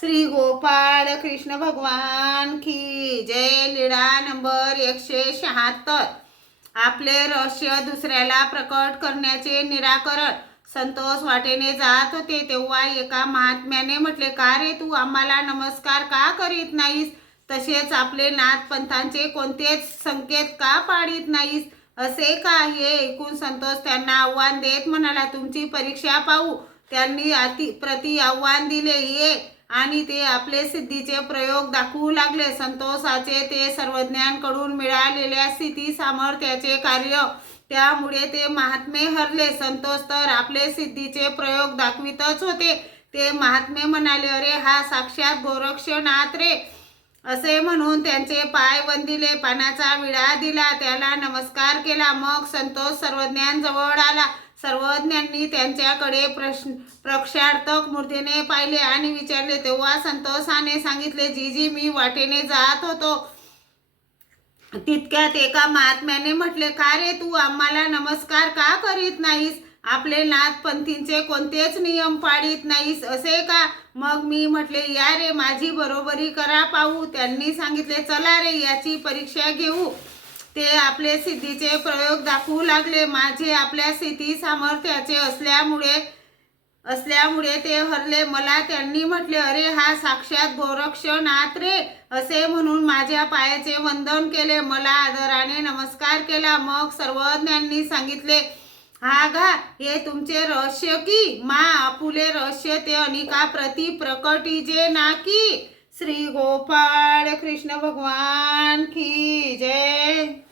श्री गोपाळ कृष्ण भगवान की जय। लीळा नंबर 176। आपले रहस्य दुसऱ्याला प्रकट करण्याचे निराकरण। संतोष वाटेने जात होते तेव्हा एका महात्म्याने म्हटले, का रे तू आम्हाला नमस्कार का करीत नाहीस? तसेच आपले नाथपंथांचे कोणतेच संकेत का पाडित नाहीस? असे का? हे ऐकून संतोष त्यांना आव्हान देत म्हणाला, तुमची परीक्षा पाहू। त्यांनी प्रति आव्हान दिले, ये आणि ते आपले सिद्धीचे प्रयोग दाखवू लागले। संतोषाचे ते सर्वज्ञांकडून मिळालेल्या स्थिती सामर्थ्याचे कार्य, त्यामुळे ते महात्मे हरले। संतोष तर आपले सिद्धीचे प्रयोग दाखवितच होते। ते महात्मे म्हणाले, अरे हा साक्षात गोरक्षनाथ रे। असे म्हणून त्यांचे पाय वंदिले, पानाचा विडा दिला, त्याला नमस्कार केला। मग संतोष सर्वज्ञांजवळ आला। सर्वज्ञांनी त्यांच्याकडे प्रक्षार्थक मूर्तीने पाहिले आणि विचारले। तेव्हा संतोषाने सांगितले, जी मी वाटेने जात होतो तितक्यात एका महात्म्याने म्हटले, का रे तू आम्हाला नमस्कार का करीत नाहीस? आपले नाथपंथींचे कोणतेच नियम पाळीत नाहीस असे का? मग मी म्हटले, या रे माझी बरोबरी करा पाहू। त्यांनी सांगितले, चला रे याची परीक्षा घेऊ। ते आपले सिद्धीचे प्रयोग दाखवू लागले। माझे आपल्या स्थिती सामर्थ्याचे असल्यामुळे ते हरले। मला त्यांनी म्हटले, अरे हा साक्षात गोरक्षनाथ रे। असे म्हणून माझ्या पायाचे वंदन केले, मला आदराने नमस्कार केला। मग सर्वज्ञांनी सांगितले, हा गा हे तुमचे रहस्य की? मा आपुले रहस्य ते अनिका प्रति प्रकटिजे ना की। श्री गोपाळ कृष्ण भगवान की जय।